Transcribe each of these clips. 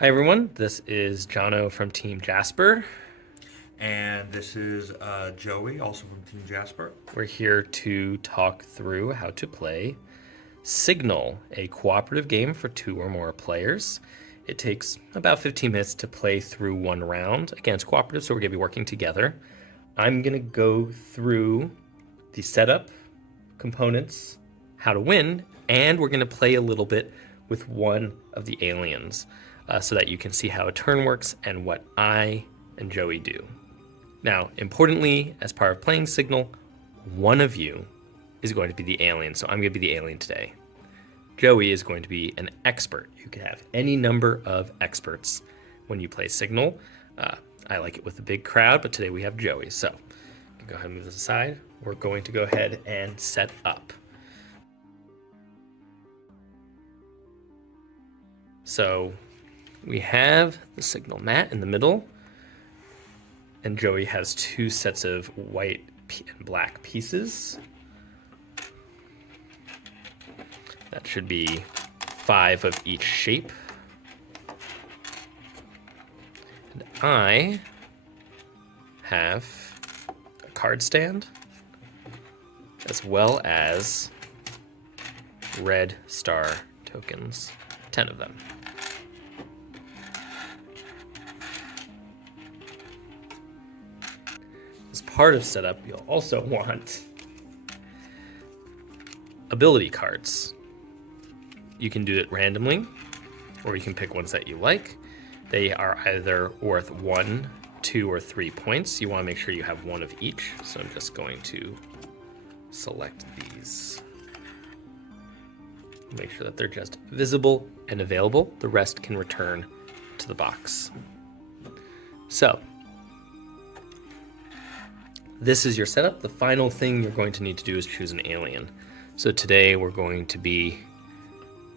Hi everyone, this is Jono from Team Jasper. And this is Joey, also from Team Jasper. We're here to talk through how to play Signal, a cooperative game for 2 or more players. It takes about 15 minutes to play through one round. Again, it's cooperative, so we're going to be working together. I'm going to go through the setup, components, how to win, and we're going to play a little bit with one of the aliens so that you can see how a turn works and what I and Joey do. Now, importantly, as part of playing Signal, one of you is going to be the alien, so I'm going to be the alien today. Joey is going to be an expert. You can have any number of experts when you play Signal. I like it with a big crowd, but today we have Joey, so go ahead and move this aside. We're going to go ahead and set up. So we have the Signal mat in the middle, and Joey has 2 sets of white and black pieces. That should be 5 of each shape. And I have a card stand, as well as red star tokens, 10 of them. As part of setup, you'll also want ability cards. You can do it randomly, or you can pick ones that you like. They are either worth 1, 2, or 3 points. You want to make sure you have one of each, so I'm just going to select these. Make sure that they're just visible and available. The rest can return to the box. So, this is your setup. The final thing you're going to need to do is choose an alien. So today we're going to be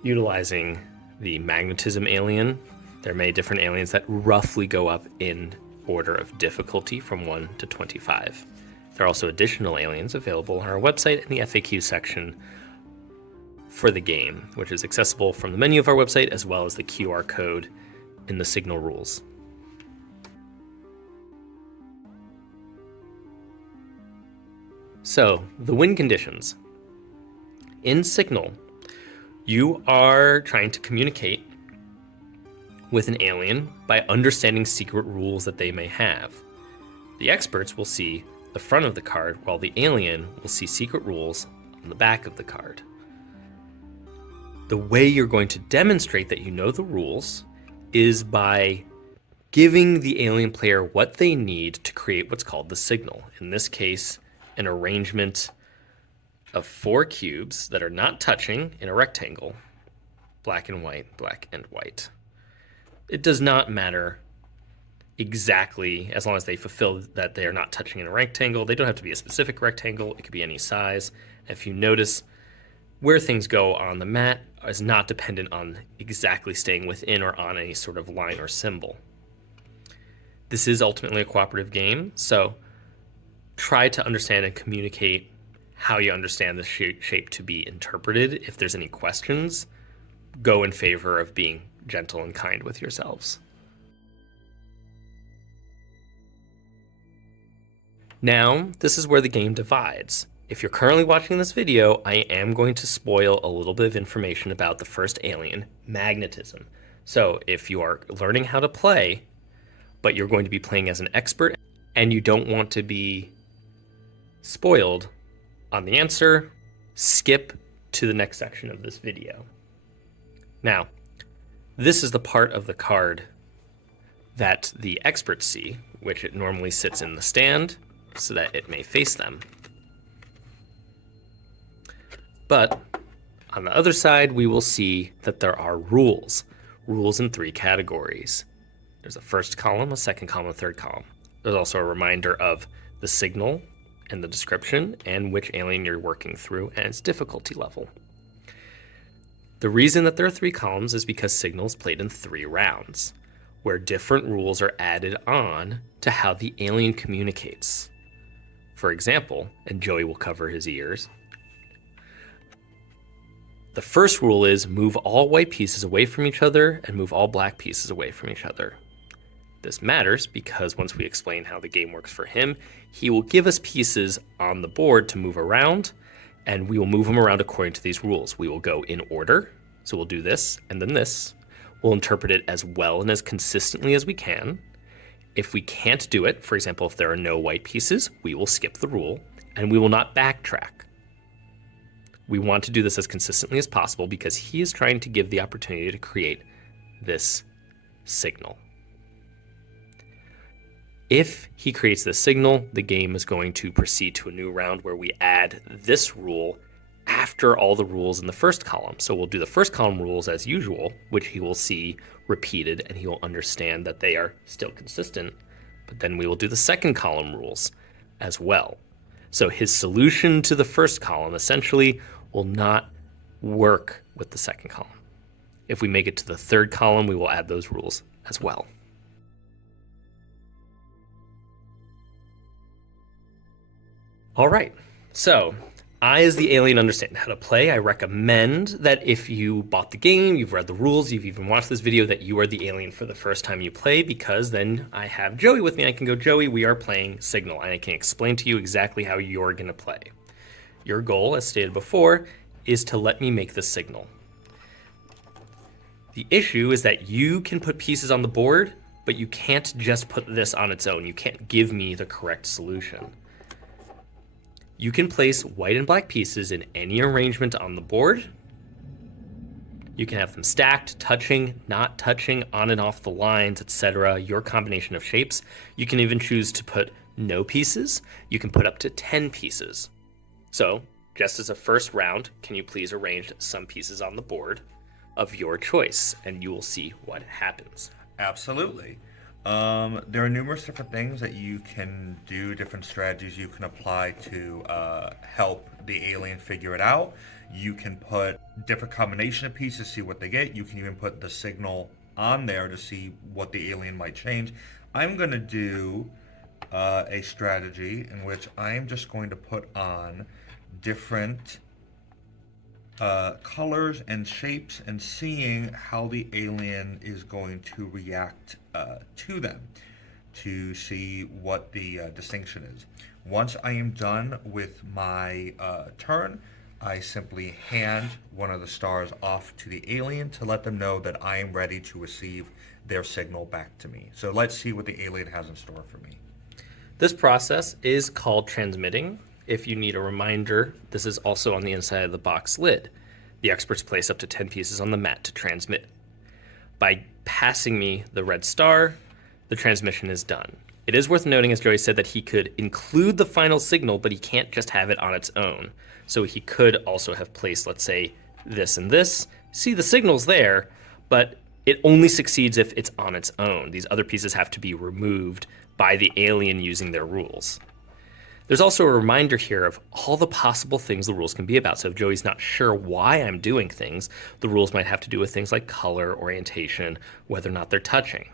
utilizing the magnetism alien. There are many different aliens that roughly go up in order of difficulty from 1 to 25. There are also additional aliens available on our website in the FAQ section for the game, which is accessible from the menu of our website as well as the QR code in the Signal rules. So, the win conditions. In Signal, you are trying to communicate with an alien by understanding secret rules that they may have. The experts will see the front of the card, while the alien will see secret rules on the back of the card. The way you're going to demonstrate that you know the rules is by giving the alien player what they need to create what's called the signal. In this case, an arrangement of 4 cubes that are not touching in a rectangle, black and white, black and white. It does not matter exactly, as long as they fulfill that they are not touching in a rectangle. They don't have to be a specific rectangle. It could be any size. If you notice, where things go on the mat is not dependent on exactly staying within or on any sort of line or symbol. This is ultimately a cooperative game, so try to understand and communicate how you understand the shape to be interpreted. If there's any questions, go in favor of being gentle and kind with yourselves. Now, this is where the game divides. If you're currently watching this video, I am going to spoil a little bit of information about the first alien, magnetism. So if you are learning how to play, but you're going to be playing as an expert and you don't want to be spoiled on the answer, skip to the next section of this video. Now, this is the part of the card that the experts see, which it normally sits in the stand so that it may face them. But on the other side, we will see that there are rules. Rules in 3 categories. There's a first column, a second column, a third column. There's also a reminder of the signal and the description and which alien you're working through and its difficulty level. The reason that there are 3 columns is because Signal is played in 3 rounds, where different rules are added on to how the alien communicates. For example, and Joey will cover his ears, The first rule is move all white pieces away from each other and move all black pieces away from each other. This matters because once we explain how the game works for him, he will give us pieces on the board to move around, and we will move them around according to these rules. We will go in order, so we'll do this and then this. We'll interpret it as well and as consistently as we can. If we can't do it, for example, if there are no white pieces, we will skip the rule, and we will not backtrack. We want to do this as consistently as possible because he is trying to give the opportunity to create this signal. If he creates this signal, the game is going to proceed to a new round where we add this rule after all the rules in the first column. So we'll do the first column rules as usual, which he will see repeated and he will understand that they are still consistent. But then we will do the second column rules as well. So his solution to the first column essentially will not work with the second column. If we make it to the third column, we will add those rules as well. All right, so I, as the alien, understand how to play. I recommend that if you bought the game, you've read the rules, you've even watched this video, that you are the alien for the first time you play, because then I have Joey with me. I can go, Joey, we are playing Signal, and I can explain to you exactly how you're gonna play. Your goal, as stated before, is to let me make the signal. The issue is that you can put pieces on the board, but you can't just put this on its own. You can't give me the correct solution. You can place white and black pieces in any arrangement on the board. You can have them stacked, touching, not touching, on and off the lines, etc. Your combination of shapes. You can even choose to put no pieces. You can put up to 10 pieces. So, just as a first round, can you please arrange some pieces on the board of your choice, and you will see what happens. Absolutely. There are numerous different things that you can do, different strategies you can apply to help the alien figure it out. You can put different combination of pieces, see what they get. You can even put the signal on there to see what the alien might change. I'm going to do a strategy in which I am just going to put on different colors and shapes and seeing how the alien is going to react to them to see what the distinction is. Once I am done with my turn, I simply hand one of the stars off to the alien to let them know that I am ready to receive their signal back to me. So let's see what the alien has in store for me. This process is called transmitting. If you need a reminder, this is also on the inside of the box lid. The experts place up to 10 pieces on the mat to transmit. By passing me the red star, the transmission is done. It is worth noting, as Joey said, that he could include the final signal, but he can't just have it on its own. So he could also have placed, let's say, this and this. See, the signal's there, but it only succeeds if it's on its own. These other pieces have to be removed by the alien using their rules. There's also a reminder here of all the possible things the rules can be about. So if Joey's not sure why I'm doing things, the rules might have to do with things like color, orientation, whether or not they're touching.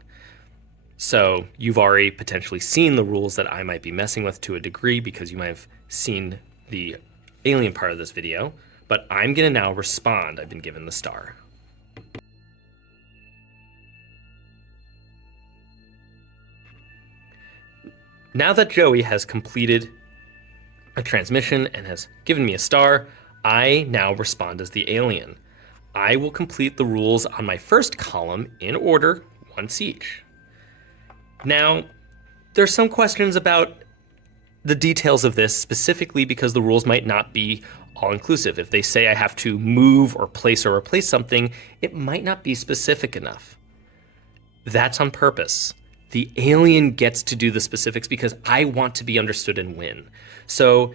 So you've already potentially seen the rules that I might be messing with to a degree because you might have seen the alien part of this video, but I'm gonna now respond. I've been given the star. Now that Joey has completed a transmission and has given me a star, I now respond as the alien. I will complete the rules on my first column in order, once each. Now, there's some questions about the details of this, specifically because the rules might not be all-inclusive. If they say I have to move or place or replace something, it might not be specific enough. That's on purpose. The alien gets to do the specifics because I want to be understood and win. So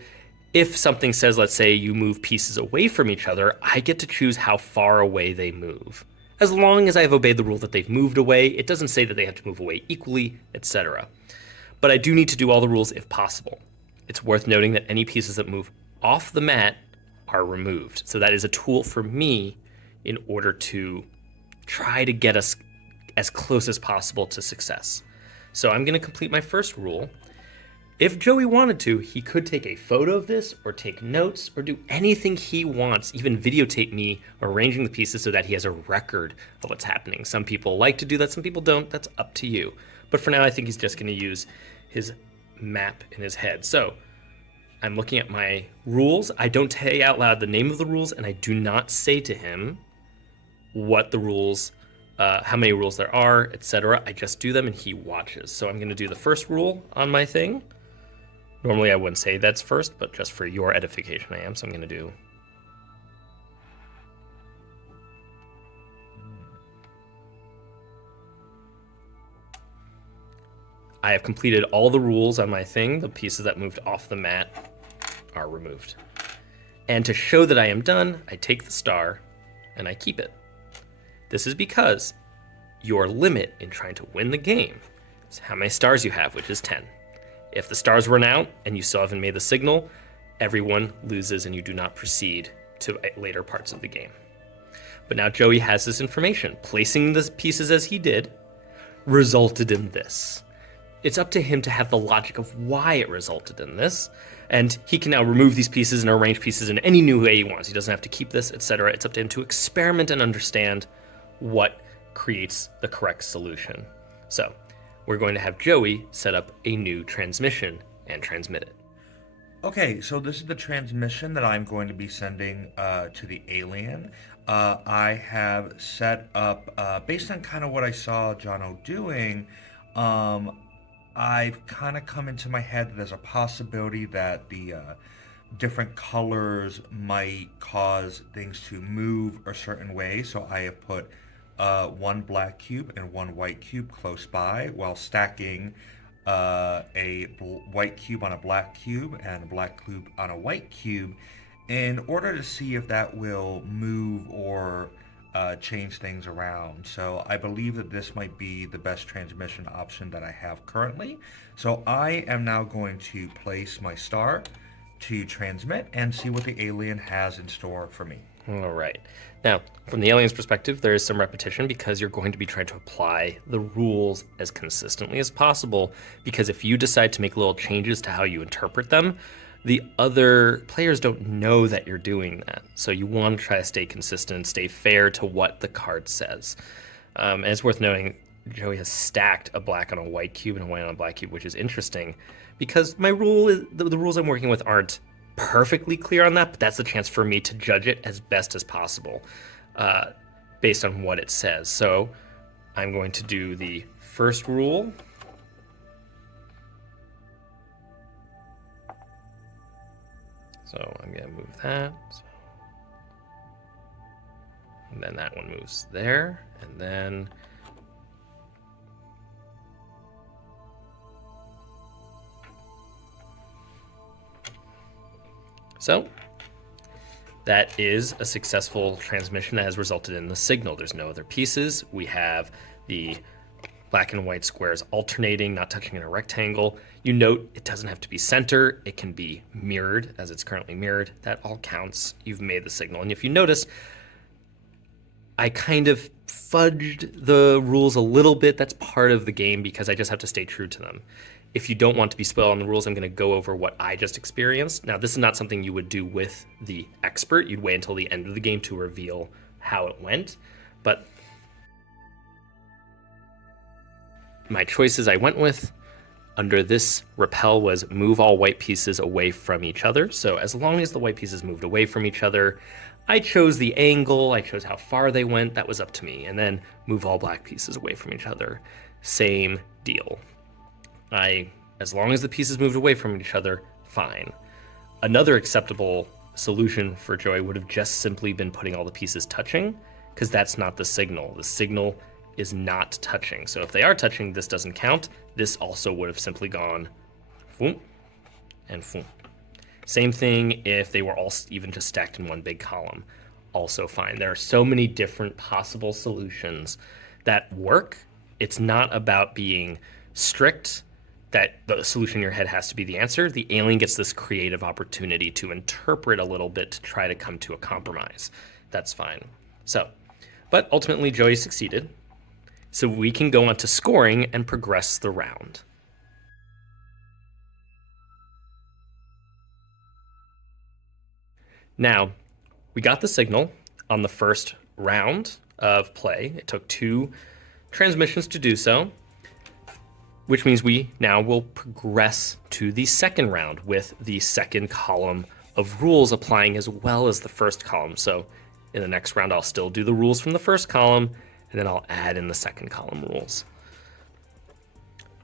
if something says, let's say you move pieces away from each other, I get to choose how far away they move. As long as I've obeyed the rule that they've moved away, it doesn't say that they have to move away equally, etc. But I do need to do all the rules if possible. It's worth noting that any pieces that move off the mat are removed. So that is a tool for me in order to try to get us as close as possible to success. So I'm going to complete my first rule. If Joey wanted to, he could take a photo of this or take notes or do anything he wants, even videotape me arranging the pieces so that he has a record of what's happening. Some people like to do that, some people don't. That's up to you. But for now, I think he's just going to use his map in his head. So I'm looking at my rules. I don't say out loud the name of the rules, and I do not say to him what the rules, how many rules there are, etc. I just do them and he watches. So I'm going to do the first rule on my thing. Normally I wouldn't say that's first, but just for your edification I am, so I'm going to do. I have completed all the rules on my thing. The pieces that moved off the mat are removed. And to show that I am done, I take the star and I keep it. This is because your limit in trying to win the game is how many stars you have, which is 10. If the stars run out and you still haven't made the signal, everyone loses and you do not proceed to later parts of the game. But now Joey has this information. Placing the pieces as he did resulted in this. It's up to him to have the logic of why it resulted in this, and he can now remove these pieces and arrange pieces in any new way he wants. He doesn't have to keep this, etc. It's up to him to experiment and understand what creates the correct solution. So we're going to have Joey set up a new transmission and transmit it. Okay, so this is the transmission that I'm going to be sending to the alien. I have set up, based on kind of what I saw Jono doing, I've kind of come into my head that there's a possibility that the different colors might cause things to move a certain way. So I have put one black cube and one white cube close by while stacking a white cube on a black cube and a black cube on a white cube in order to see if that will move or change things around. So I believe that this might be the best transmission option that I have currently. So I am now going to place my star to transmit and see what the alien has in store for me. All right. Now, from the alien's perspective, there is some repetition because you're going to be trying to apply the rules as consistently as possible, because if you decide to make little changes to how you interpret them, the other players don't know that you're doing that. So you want to try to stay consistent, stay fair to what the card says. And it's worth noting, Joey has stacked a black on a white cube and a white on a black cube, which is interesting because my rule is, the rules I'm working with aren't perfectly clear on that, but that's the chance for me to judge it as best as possible based on what it says. So I'm going to do the first rule. So I'm going to move that. And then that one moves there. And then so that is a successful transmission that has resulted in the signal. There's no other pieces. We have the black and white squares alternating, not touching in a rectangle. You note it doesn't have to be center. It can be mirrored as it's currently mirrored. That all counts. You've made the signal. And if you notice, I kind of fudged the rules a little bit. That's part of the game because I just have to stay true to them. If you don't want to be spoiled on the rules, I'm going to go over what I just experienced. Now, this is not something you would do with the expert. You'd wait until the end of the game to reveal how it went. But my choices I went with under this repel was move all white pieces away from each other. So as long as the white pieces moved away from each other, I chose the angle, I chose how far they went, that was up to me. And then move all black pieces away from each other. Same deal. As long as the pieces moved away from each other, fine. Another acceptable solution for Joey would have just simply been putting all the pieces touching, because that's not the signal. The signal is not touching. So if they are touching, this doesn't count. This also would have simply gone foom and foom. Same thing if they were all even just stacked in one big column. Also fine. There are so many different possible solutions that work. It's not about being strict that the solution in your head has to be the answer. The alien gets this creative opportunity to interpret a little bit to try to come to a compromise. That's fine. So, but ultimately Joey succeeded. So we can go on to scoring and progress the round. Now, we got the signal on the first round of play. It took 2 transmissions to do so, which means we now will progress to the second round with the second column of rules applying as well as the first column. So in the next round, I'll still do the rules from the first column, and then I'll add in the second column rules.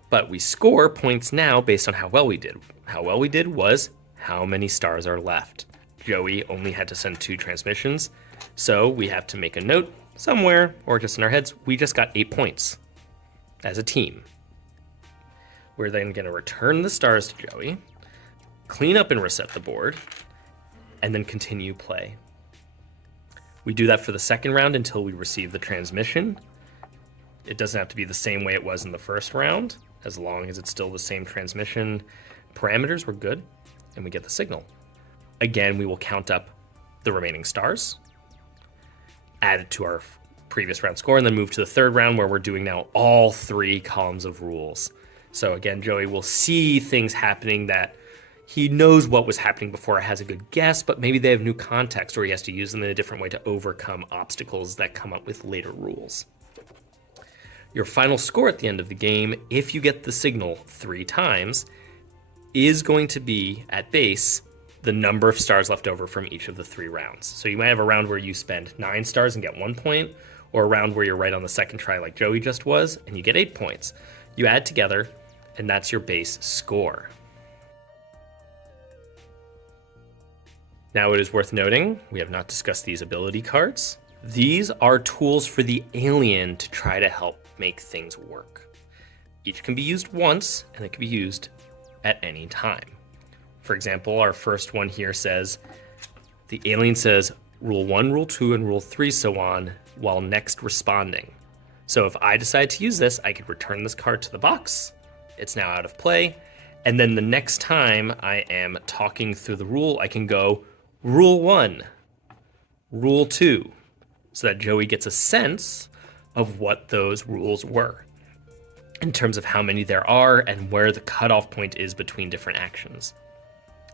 But we score points now based on how well we did. How well we did was how many stars are left. Joey only had to send 2 transmissions, so we have to make a note somewhere, or just in our heads, we just got 8 points as a team. We're then going to return the stars to Joey, clean up and reset the board, and then continue play. We do that for the second round until we receive the transmission. It doesn't have to be the same way it was in the first round. As long as it's still the same transmission parameters, we're good, and we get the signal. Again, we will count up the remaining stars, add it to our previous round score, and then move to the third round where we're doing now all 3 columns of rules. So again, Joey will see things happening that he knows what was happening before, has a good guess, but maybe they have new context, or he has to use them in a different way to overcome obstacles that come up with later rules. Your final score at the end of the game, if you get the signal 3 times, is going to be, at base, the number of stars left over from each of the 3 rounds. So you might have a round where you spend 9 stars and get 1 point, or a round where you're right on the second try like Joey just was, and you get 8 points. You add together, and that's your base score. Now it is worth noting, we have not discussed these ability cards. These are tools for the alien to try to help make things work. Each can be used once, and it can be used at any time. For example, our first one here says, the alien says rule 1, rule 2, and rule 3, so on, while next responding. So if I decide to use this, I could return this card to the box. It's now out of play. And then the next time I am talking through the rule, I can go rule 1, rule 2, so that Joey gets a sense of what those rules were in terms of how many there are and where the cutoff point is between different actions.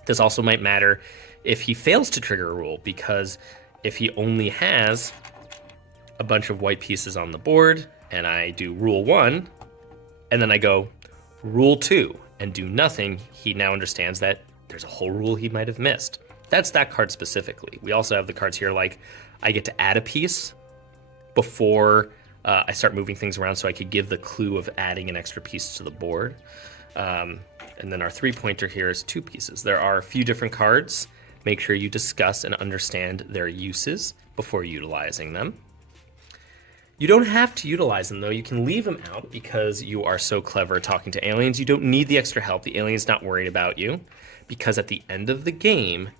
This also might matter if he fails to trigger a rule, because if he only has a bunch of white pieces on the board and I do rule 1 and then I go rule 2 and do nothing, he now understands that there's a whole rule he might have missed. That's that card specifically. We also have the cards here like I get to add a piece before I start moving things around, so I could give the clue of adding an extra piece to the board. And then our 3-pointer here is 2 pieces. There are a few different cards. Make sure you discuss and understand their uses before utilizing them. You don't have to utilize them, though. You can leave them out because you are so clever talking to aliens. You don't need the extra help. The alien's not worried about you, because at the end of the game,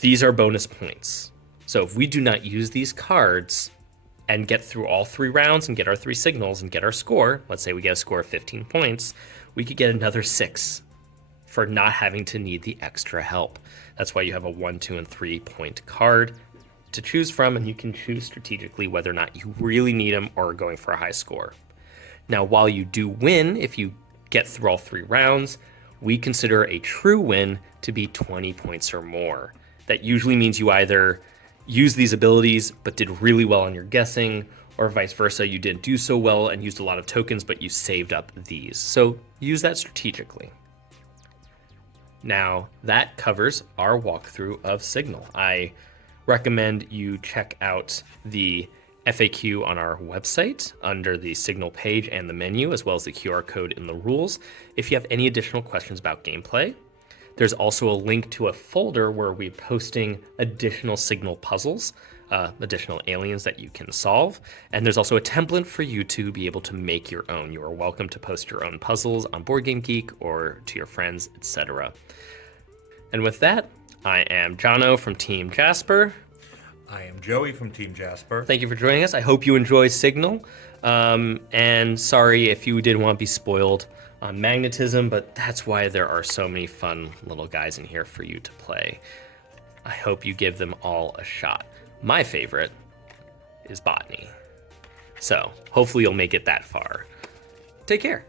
these are bonus points. So if we do not use these cards and get through all 3 rounds and get our 3 signals and get our score, let's say we get a score of 15 points, we could get another 6 for not having to need the extra help. That's why you have a 1, 2, and 3 point card to choose from, and you can choose strategically whether or not you really need them or are going for a high score. Now, while you do win, if you get through all 3 rounds, we consider a true win to be 20 points or more. That usually means you either use these abilities but did really well on your guessing, or vice versa, you didn't do so well and used a lot of tokens but you saved up these. So use that strategically. Now that covers our walkthrough of Signal. I recommend you check out the FAQ on our website under the Signal page and the menu, as well as the QR code in the rules, if you have any additional questions about gameplay. There's also a link to a folder where we're posting additional Signal puzzles, additional aliens that you can solve. And there's also a template for you to be able to make your own. You are welcome to post your own puzzles on BoardGameGeek or to your friends, etc. And with that, I am Jono from Team Jasper. I am Joey from Team Jasper. Thank you for joining us. I hope you enjoy Signal. And sorry if you didn't want to be spoiled on magnetism, but that's why there are so many fun little guys in here for you to play. I hope you give them all a shot. My favorite is botany. So hopefully you'll make it that far. Take care.